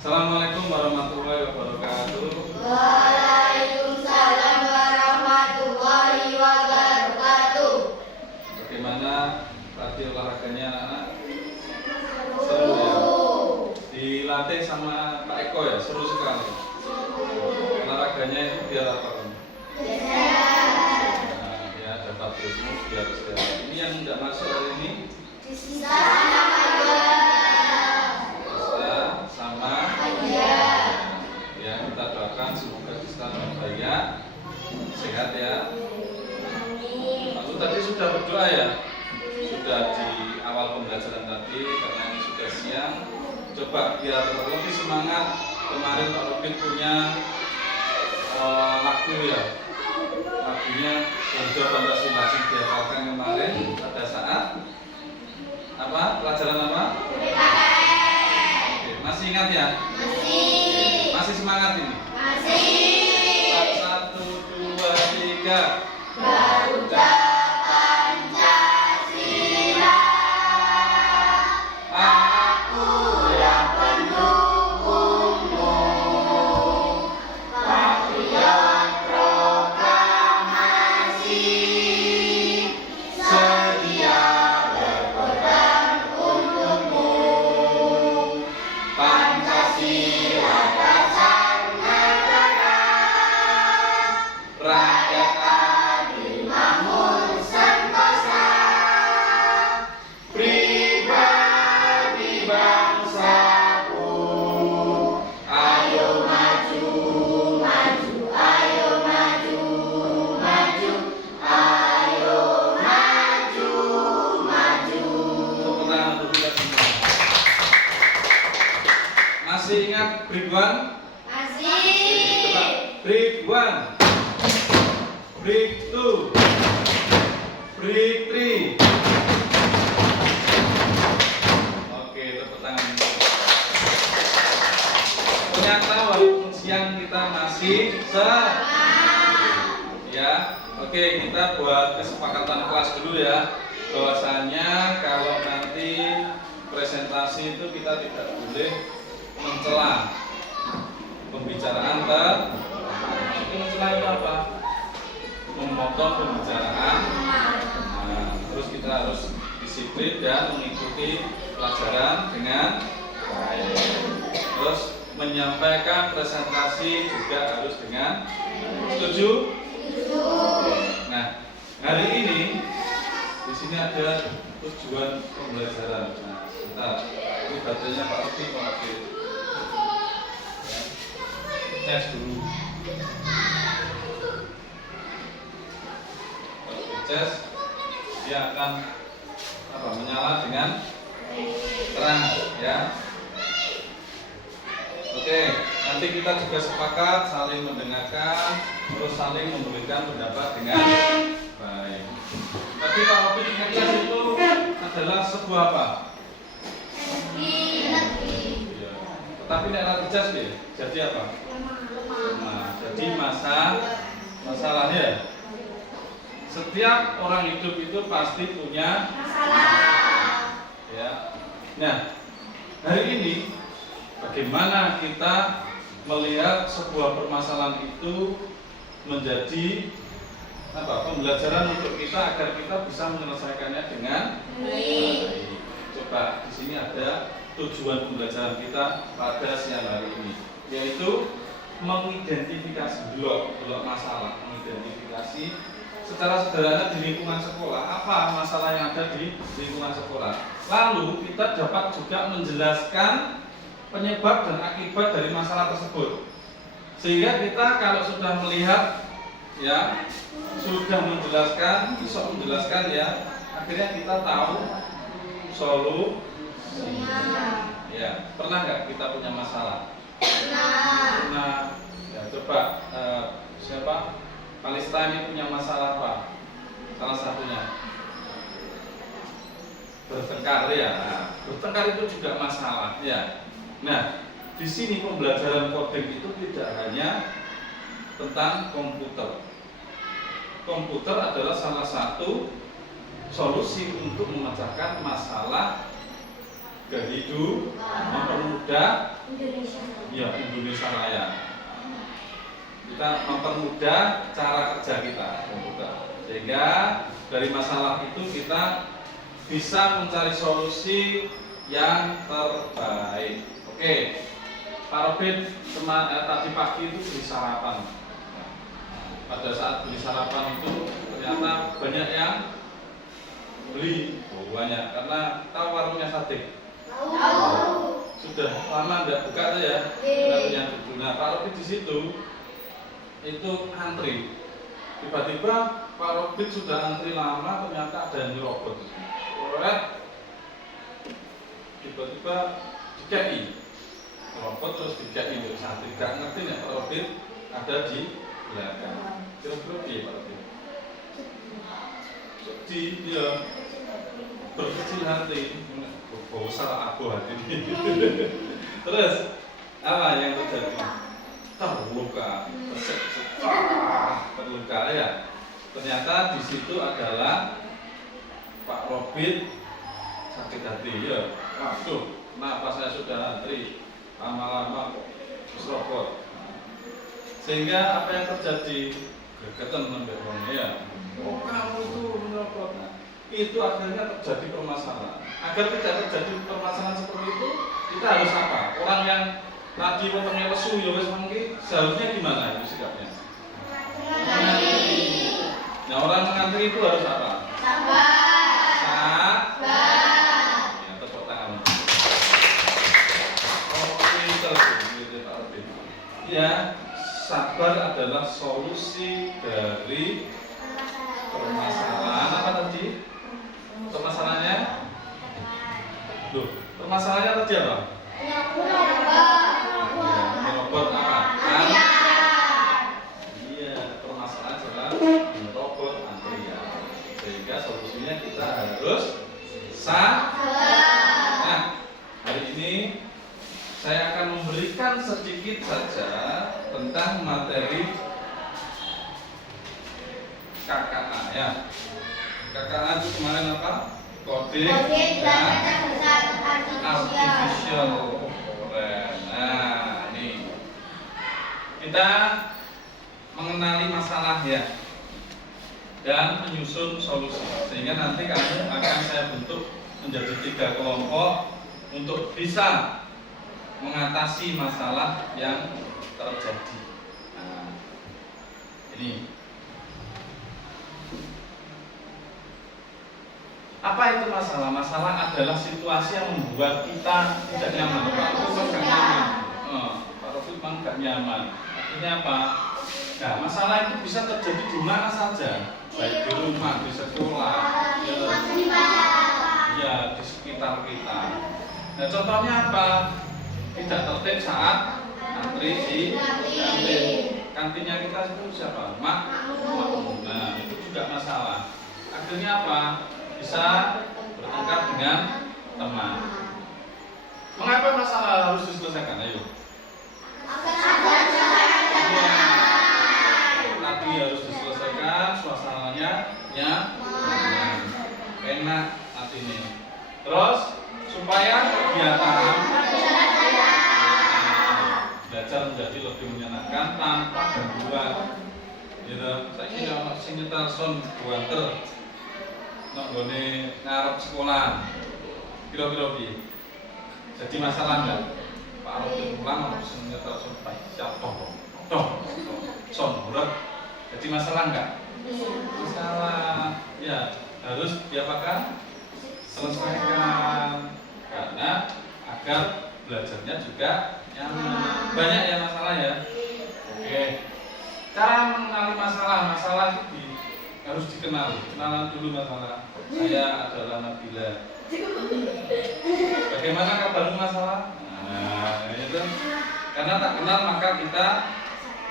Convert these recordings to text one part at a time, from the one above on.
Assalamualaikum warahmatullahi wabarakatuh. Waalaikumsalam warahmatullahi wabarakatuh. Bagaimana tadi olahraganya anak-anak? Seru ya? Seru. Dilatih sama Pak Eko ya? Seru sekali. Olahraganya itu biar apa kamu? Nah, ya dapat ilmu biar sehat. Ini yang tidak masuk hari ini? Sisa aja. Bisa sama Aja. ya, kita doakan semoga Sista dan Bayak sehat ya. Lalu tadi sudah berdoa ya? Sudah di awal pembelajaran tadi, karena ini sudah siang. Coba biar lebih semangat. Kemarin Pak Robin punya lagu ya, lagunya Garuda Pancasila yang dihafalkan kemarin pada saat apa? Pelajaran apa? Oke, masih ingat ya? Masih semangat ini? Masih. 1, 2, 3. Garuda Pancasila, akulah pendukungmu, patriot proklamasi, sedia berkorban untukmu. Pancasila dasar negara, rakyat adil makmur sentosa, pribadi bangsaku. Ayo maju, maju, ayo maju, maju, ayo maju, maju. Tepuk tangan untuk kita semua. Masih ingat break 1? Coba break 1, break 2, break 3. Oke, tepuk tangan. Ternyata walaupun siang kita masih ya. Oke, kita buat kesepakatan kelas dulu ya. Bahwasanya kalau nanti presentasi itu kita tidak boleh mencela pembicaraan mencela itu apa? Memotong pembicaraan. Nah, terus kita harus disiplin dan mengikuti pelajaran dengan baik. Terus menyampaikan presentasi juga harus dengan setuju. Nah, hari ini di sini ada tujuan pembelajaran. Nah, bentar. Ini baterainya Pak Rofi mau pakai. Tes dulu. Kalau dicas, dia akan menyala dengan terang ya. Oke, nanti kita juga sepakat saling mendengarkan, terus saling memberikan pendapat dengan baik. Tapi Pak Rofi ngecas itu adalah sebuah apa? Ya. Tapi tidak dicas ya, jadi apa? Nah, jadi masalahnya setiap orang hidup itu pasti punya masalah. Ya. Nah, hari ini bagaimana kita melihat sebuah permasalahan itu menjadi pembelajaran untuk kita agar kita bisa menyelesaikannya dengan baik. Coba di sini ada tujuan pembelajaran kita pada siang hari ini, yaitu mengidentifikasi blok masalah, mengidentifikasi secara sederhana di lingkungan sekolah apa masalah yang ada di lingkungan sekolah. Lalu kita dapat juga menjelaskan penyebab dan akibat dari masalah tersebut, sehingga kita kalau sudah melihat ya, sudah bisa menjelaskan ya, akhirnya kita tahu solusinya. Ya, pernah nggak kita punya masalah? Pernah. Ya, coba siapa? Palestina punya masalah apa? Salah satunya bertengkar ya. Nah, bertengkar itu juga masalah ya. Nah, di sini pembelajaran coding itu tidak hanya tentang komputer. Komputer adalah salah satu solusi untuk memecahkan masalah kehidupan, mempermudah ya Indonesia Raya. Kita mempermudah cara kerja kita, sehingga dari masalah itu kita bisa mencari solusi yang terbaik. Oke, Pak Robin tadi pagi itu beli sarapan. Pada saat beli sarapan itu ternyata banyak yang beli, banyak, karena tahu warungnya sate. Sudah lama tidak buka tuh ya, punya cucu. Nah, Pak Robin di situ itu antri. Tiba-tiba Pak Robin sudah antri lama, ternyata ada yang nyerobot. Tiba-tiba dikei, nyerobot terus dikei untuk sate. Gak ngerti ya Pak Robin ada di belakang. Kira-kira ya Pak Robin? Dia berkecil hati, salah aku hati ini. Terus apa yang terjadi? Terluka, terluka ya. Ternyata di situ adalah Pak Robin sakit hati ya. Waduh, kenapa saya sudah antri lama-lama kok serobot? Sehingga apa yang terjadi? Gregetan nambah wong ya. Oh, kamu itu menyerobot. Nah, itu akhirnya terjadi permasalahan. Agar tidak terjadi permasalahan seperti itu, kita harus apa? Orang yang tadi potongnya lesu ya wis mungkin seharusnya gimana itu sikapnya? Nah, orang mengantri itu harus apa? Sabar. Ya, tepuk tangan. Ya, sabar adalah solusi dari permasalahan apa tadi? Permasalahannya? Loh, permasalahannya tadi apa? Merobot apa? Iya, permasalahan adalah merobot antrian. Sehingga solusinya kita harus sabar. Nah, hari ini saya akan memberikan sedikit saja tentang materi KKA ya. KKA itu kemarin apa? Kode dan artificial. Nah, ini kita mengenali masalah ya dan menyusun solusi, sehingga nanti kamu akan saya bentuk menjadi 3 kelompok untuk bisa mengatasi masalah yang terjadi. Nah, ini apa itu masalah? Masalah adalah situasi yang membuat kita tidak nyaman. Pak Rofik gak nyaman. Pak Rofik memang gak nyaman. Artinya apa? Nah, masalah itu bisa terjadi di mana saja, baik di rumah, di sekolah, ya di sekitar kita. Nah, contohnya apa? Tidak tertib saat antri di kantin. Kantinnya kita itu siapa? Makmum. Nah, itu juga masalah. Akhirnya apa? Bisa bertengkar dengan teman. Mengapa masalah harus diselesaikan? Ayo. Tadi harus diselesaikan, suasananya nyaman, enak hati ini. Terus supaya kegiatan belajar menjadi lebih menyenangkan tanpa gangguan. Gitu. Saya kira anak sing nyetel son buanter. Nek gone ngarep sekolah. Kira-kira piye? Jadi masalah enggak? Pak Robin pulang harus nyetel son siapa? Son berat. Jadi masalah enggak? Masalah. Ya, harus diapakan? Selesaikan. Karena agar belajarnya juga nyaman. Banyak ya masalah ya. Oke. Cara mengenali masalah itu harus dikenal. Kenalan dulu masalah. Saya adalah Nabila. Bagaimana kabarmu masalah? Nah, itu. Karena tak kenal maka kita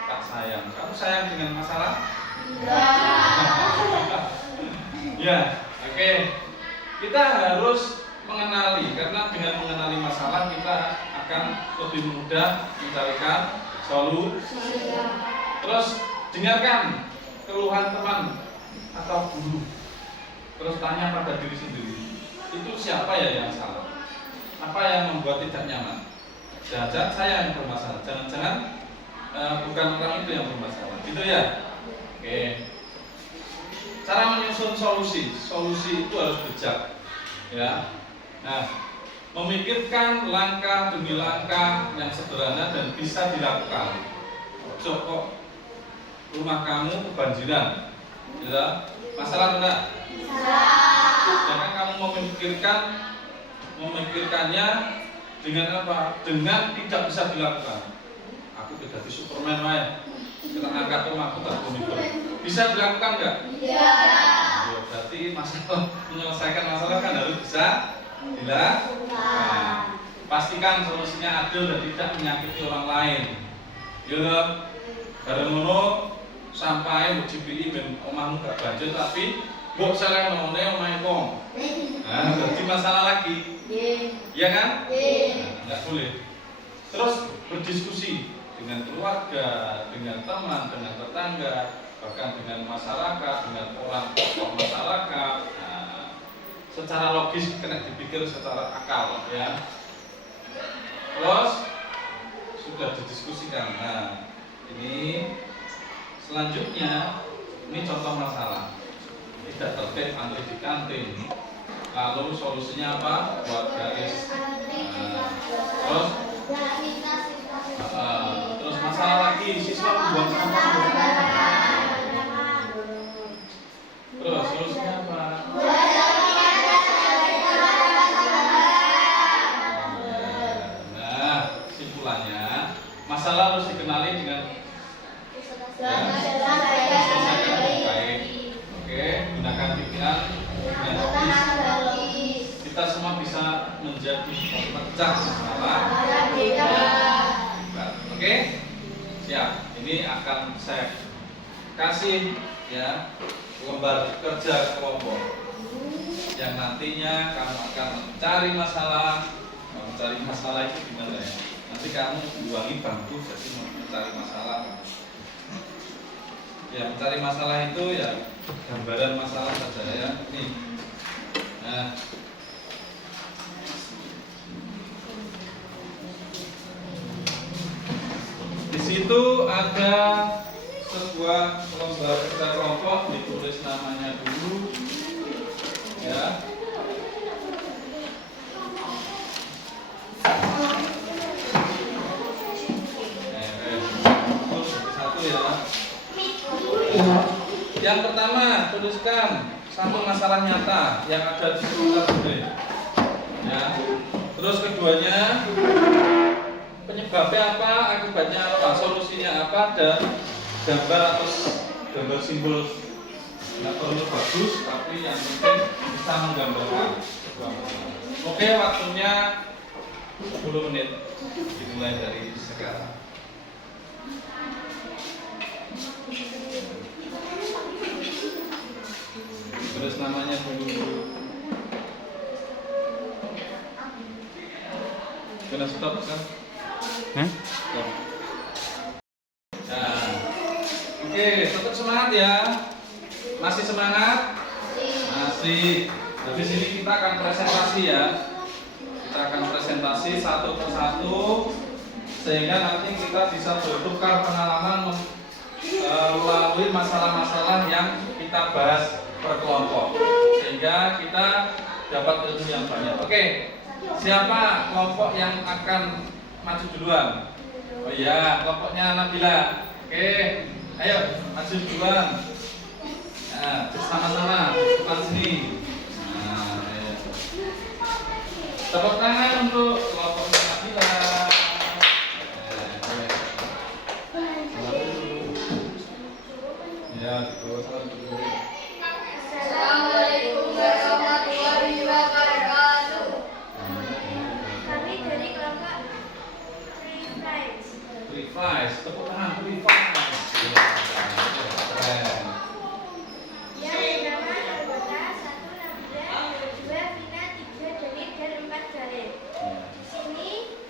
tak sayang. Kamu sayang dengan masalah? Ya, oke. Kita harus mengenali, karena dengan mengenali masalah kita akan lebih mudah mencarikan solusi. Terus dengarkan keluhan teman atau guru. Terus tanya pada diri sendiri, itu siapa ya yang salah? Apa yang membuat tidak nyaman? Jangan-jangan saya yang bermasalah, jangan-jangan bukan orang itu yang bermasalah, gitu ya. Oke. Cara menyusun solusi itu harus bijak, ya. Nah, memikirkan langkah demi langkah yang sederhana dan bisa dilakukan. Kok rumah kamu kebanjiran, ya? Masalah enggak? Jangan kamu memikirkannya dengan apa? Dengan tidak bisa dilakukan. Aku tidak di Superman, Maya. Kita angkat rumahku tak bermimpi. Bisa dilakukan enggak? Iya. Berarti menyelesaikan masalah kan harus bisa dilakukan. Pastikan solusinya adil dan tidak menyakiti orang lain. Ya, bareng ngono sampai mujibi ben omahmu gak banjir tapi mbok selenono omahe wong. Nah, berarti masalah lagi. Iya kan? Enggak boleh. Terus berdiskusi dengan keluarga, dengan teman, dengan tetangga, bahkan dengan masyarakat, dengan orang tokoh masyarakat. Nah, secara logis kena dipikir secara akal, ya. Terus sudah didiskusikan. Nah, ini selanjutnya ini contoh masalah. Tidak tertib antri di kantin. Lalu solusinya apa? Buat garis. Terus masalah lagi siswa membuang sampah. Terus solusinya apa? Nah, simpulannya masalah harus dikenali dengan diselesaikan dengan baik. Oke, gunakan pikiran dengan logis. Kita semua bisa menjadi pemecah masalah. Oke, siap. Ini akan saya kasih ya lembar kerja kelompok yang nantinya kamu akan mencari masalah. Mencari masalah itu gimana ya? Nanti kamu buangi bangku jadi mencari masalah. Ya, mencari masalah itu ya gambaran masalah saja ya. Nih. Nah, di situ ada sebuah lembar kerja kelompok, ditulis namanya dulu, ya. Satu ya. Yang pertama tuliskan satu masalah nyata yang ada di sekitar Bunda. Ya. Terus keduanya penyebabnya apa, akibatnya apa, solusinya apa, dan gambar atau gambar simbol. Nggak perlu bagus, tapi yang penting bisa menggambarkan sebuah masalah. Oke, waktunya 10 menit dimulai dari sekarang. Terus namanya dulu. Kena stop kan? Stop. Nah, oke, tetap semangat ya. Masih semangat? Masih. Habis ini kita akan presentasi ya. Kita akan presentasi satu persatu sehingga nanti kita bisa bertukar pengalaman melalui masalah-masalah yang kita bahas per kelompok sehingga kita dapat ilmu yang banyak. Oke, siapa kelompok yang akan maju duluan? Oh iya, kelompoknya Nabila. Oke, ayo maju duluan. Nah, sama-sama depan sini. Nah, ayo. Tepuk tangan untuk kelompoknya Nabila. Ya, terus dulu. Assalamualaikum warahmatullahi wabarakatuh. Kami dari kelompok Revise, tepuk tangan Revise. Keren. yang bernama anggota 1 Nabila, 2 Vina, 3 Dani dan 4 Galil. Di sini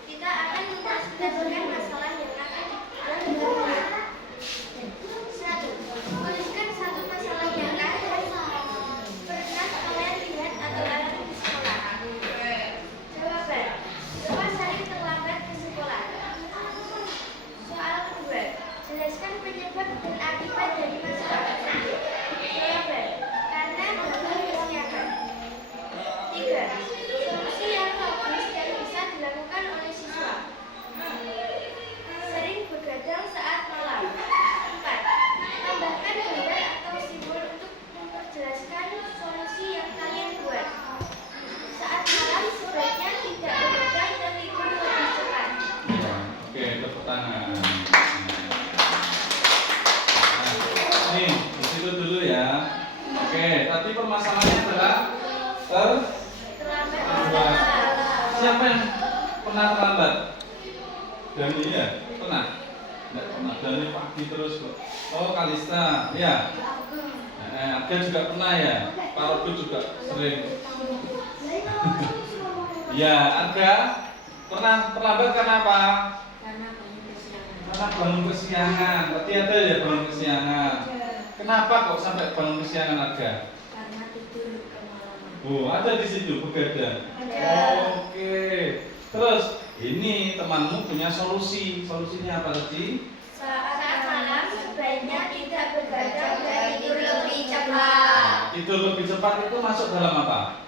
kita akan mempresentasikan masalah yang akan dibahas. 1. Tuliskan satu masalah nyata pernah kalian lihat atau alami di sekolah. Jawaban: Semua sering terlambat ke sekolah. terlambat? Dani ya? Pernah? Enggak pernah. Dani pagi terus kok. Oh, Kalista, ya. Aga juga pernah ya. Pak Robi juga sering. Ya, Aga pernah terlambat karena apa? Karena bangun kesiangan. Berarti ada ya bangun kesiangan. Kenapa kok sampai bangun kesiangan Aga? Karena tidur kemalaman. Oh, ada di situ begadang. Oke. Terus ini temanmu punya solusi. Solusinya apa tadi? Saat malam sebaiknya tidak begadang dan tidur lebih cepat. Tidur lebih cepat itu masuk dalam apa?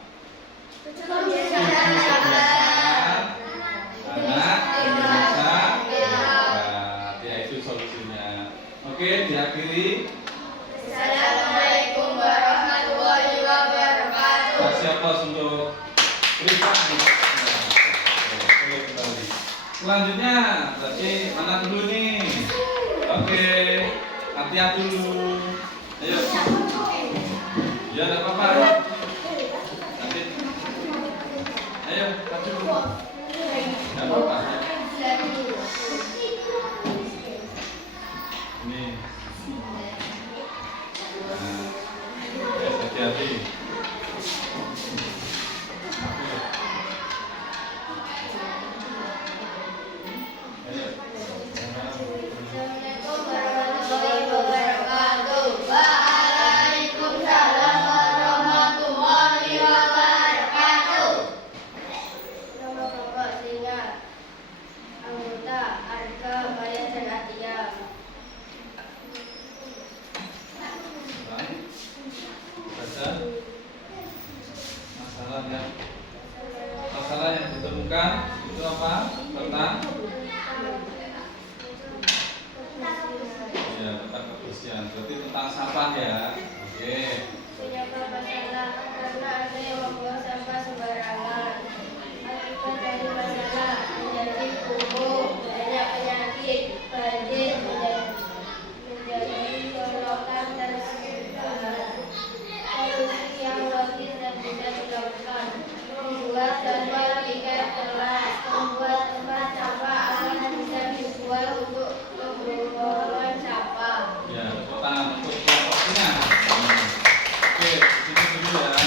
Kebiasaan Anak dewasa. Ya itu solusinya. Oke, diakhiri. Assalamualaikum warahmatullahi wabarakatuh. Kasih aplaus untuk Rifan. Oke, kembali. Selanjutnya, tadi mana dulu nih? Oke, latihan dulu. Ayo. Ya, tidak apa-apa. Nanti. Ayo, maju dulu. Tidak apa-apa. Ini. Nah, hati-hati. Assalamualaikum warahmatullahi wabarakatuh. Waalaikumsalam warahmatullahi wabarakatuh. Nama Bapak Singa, anggota Arka Maya dan Atia. Baca masalah yang ditemukan itu apa? Tentang ya tentang kebersihan. Berarti tentang sampah ya. Oke. Penyebab masalah karena ada yang membuang sampah sembarangan. Akibat dari masalah menjadi kumuh, banyak penyakit, banjir, menjadi sorotan dan solusi yang logis dan bisa dilakukan. Membuat jadwal tiket kelas, membuat tempat sampah agar bisa dijual untuk pembuangan sampah. Ya, tepuk tangan untuk kelompoknya. Oke, sini dulu ya.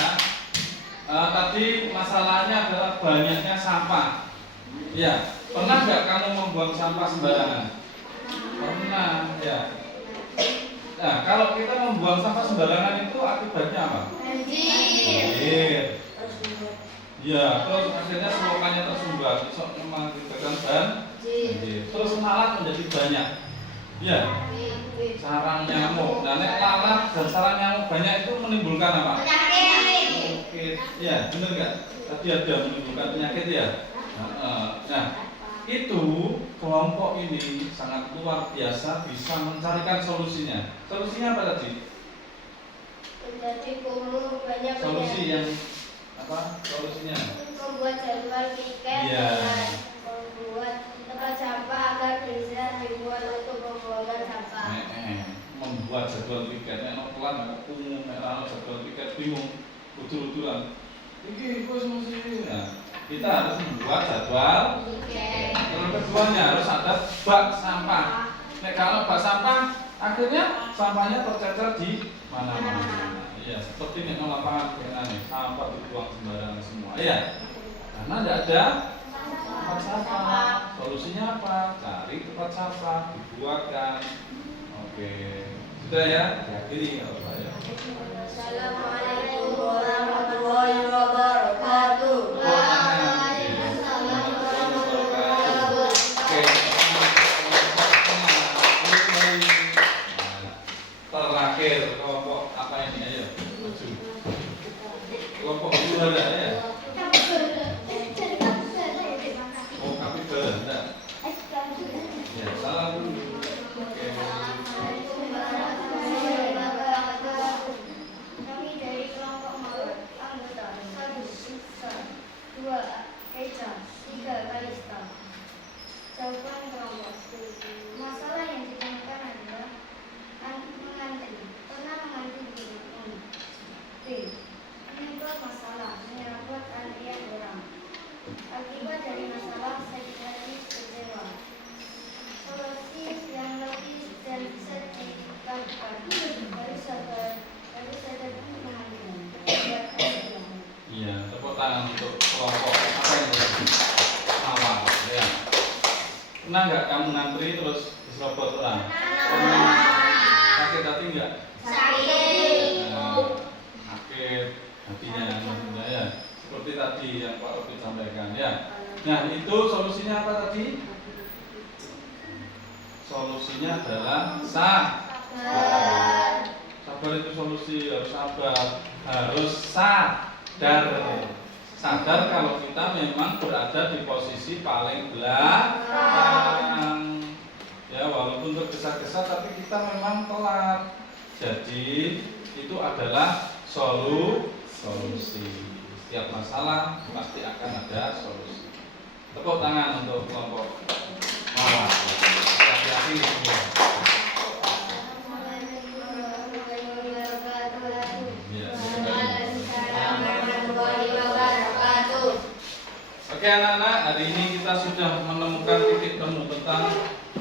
Tadi masalahnya adalah banyaknya sampah. Ya, pernah nggak kamu membuang sampah sembarangan? Pernah, ya. Nah, kalau kita membuang sampah sembarangan itu akibatnya apa? Banjir. Ya, terus akhirnya selokannya tersumbat, mengakibatkan banjir. Terus lalat menjadi banyak. Ya, sarang nyamuk. Nah, nek lalat dan sarang nyamuk banyak itu menimbulkan apa? Penyakit. Ya, benar nggak? Tadi ada menimbulkan penyakit ya. Nah, itu kelompok ini sangat luar biasa bisa mencarikan solusinya. Solusinya apa tadi? Menjadi kumuh, banyak Solusi penyakit. yang apa? Solusinya? Membuat jadwal tiket Iya. kelas, membuat tempat sampah agar bisa dibuat untuk pembuangan sampah. Membuat jadwal tiket. Nek pelan nek umum nek jadwal tiket bingung. Utul-utulan. Iki wis mesti. Nah, kita harus membuat jadwal. Yang keduanya harus ada bak sampah. Nek kalau bak sampah, akhirnya sampahnya tercecer di mana-mana. Iya, seperti nek lapangan kayak nih, sampah dibuang sembarangan semua. Iya. Karena tidak ada tempat sampah. Solusinya apa? Cari tempat sampah, dibuatkan. Oke. Sudah ya? Diakhiri kalau Pak ya. Assalamualaikum warahmatullahi wabarakatuh. Terakhir kelompok apa ini? Ayo maju. Kelompok itu ada ya? Oh kapibara enggak? Ya salah dulu. Oke. Kami dari kelompok Maut anggota Pernah nggak kamu ngantri terus diserobot orang? Sakit hati nggak? Sakit hatinya maksudnya ya. Seperti tadi yang Pak Rofi sampaikan ya. Nah itu solusinya apa tadi? Solusinya adalah sabar. Sabar itu solusi, harus sabar, harus sadar. Sadar kalau kita memang berada di posisi paling belakang. Ya, walaupun tergesa-gesa tapi kita memang telat. Jadi itu adalah solusi. Setiap masalah pasti akan ada solusi. Tepuk tangan untuk kelompok mawar. Hati-hati semua. Oke anak-anak, hari ini kita sudah menemukan titik temu tentang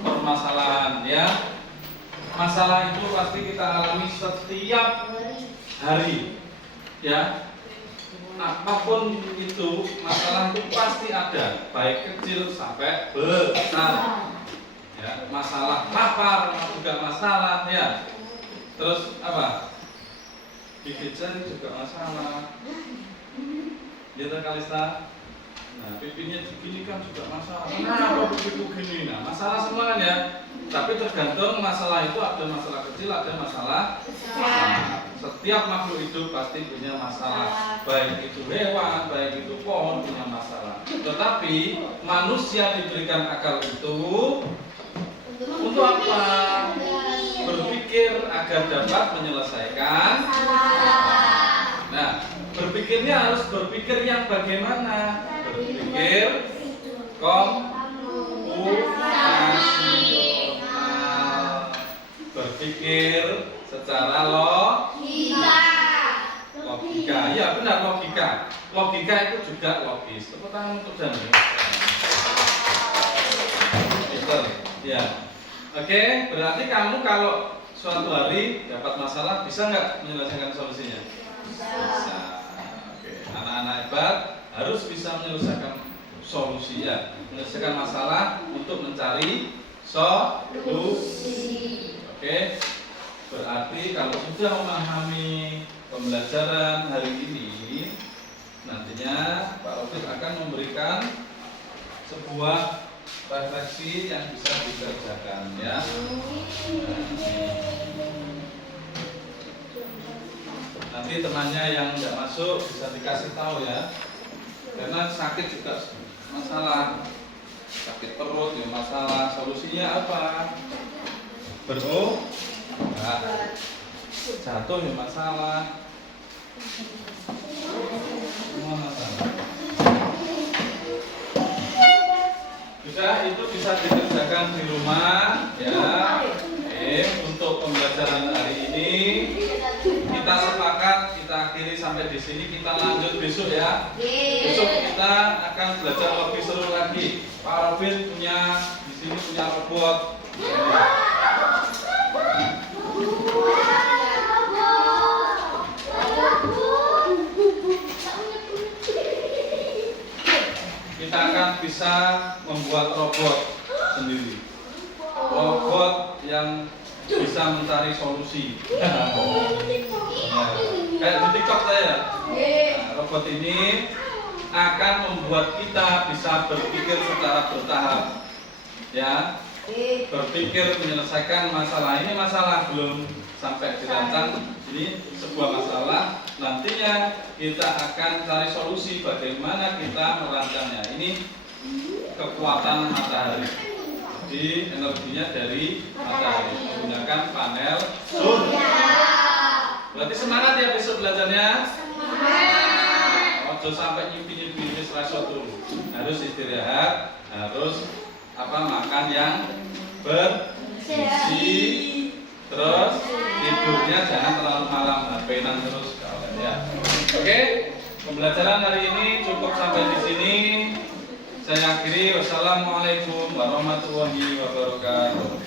permasalahan ya. Masalah itu pasti kita alami setiap hari ya. Apapun itu, masalah itu pasti ada, baik kecil sampai besar ya. Masalah lapar juga masalah ya. Terus apa? Gigit jari juga masalah. Gitu Kalista. Nah, pipinya diginikan juga masalah. Kenapa pipiku gini? Nah, masalah semua kan ya. Tapi tergantung masalah itu ada masalah kecil, ada masalah besar. Setiap makhluk hidup pasti punya masalah. Baik itu hewan, baik itu pohon punya masalah. Tetapi manusia diberikan akal itu untuk apa? Berpikir agar dapat menyelesaikan masalah. Nah, berpikirnya harus berpikir yang bagaimana? Berpikir komputasional, berpikir secara logika. Ya benar, logika. Logika itu juga logis. Tepuk tangan untuk Dani. Betul. Ya. Oke, berarti kamu kalau suatu hari dapat masalah bisa nggak menyelesaikan solusinya? Bisa. Oke, anak-anak hebat harus bisa menyelesaikan solusi ya, menyelesaikan masalah untuk mencari solusi. Oke, berarti kalau sudah memahami pembelajaran hari ini, nantinya Pak Rofik akan memberikan sebuah refleksi yang bisa dikerjakan ya. Nanti temannya yang tidak masuk bisa dikasih tahu ya. Karena sakit juga masalah, sakit perut ya masalah. Solusinya apa? Berobat. Jatuh ya masalah. Semua masalah. Sudah itu bisa dikerjakan di rumah ya. Oke, untuk pembelajaran hari ini kita sepakat kita akhiri sampai di sini, kita lanjut besok ya. Besok kita akan belajar lebih seru lagi. Pak Robin punya di sini punya robot. Kita akan bisa membuat robot sendiri. Robot yang bisa mencari solusi. Kayak di TikTok saya. Nah, robot ini akan membuat kita bisa berpikir secara bertahap. Ya. Berpikir menyelesaikan masalah. Ini masalah belum sampai dirancang. Ini sebuah masalah. Nantinya kita akan cari solusi bagaimana kita merancangnya. Ini kekuatan matahari. Jadi energinya dari matahari menggunakan panel surya. Berarti semangat ya besok belajarnya. Ojo sampai nyimpi-nyimpi wis raso turu. Harus istirahat, harus makan yang bergizi. Terus tidurnya jangan terlalu malam, HP-an terus ya. Oke, pembelajaran hari ini cukup sampai di sini. Saya akhiri. Wassalamualaikum warahmatullahi wabarakatuh.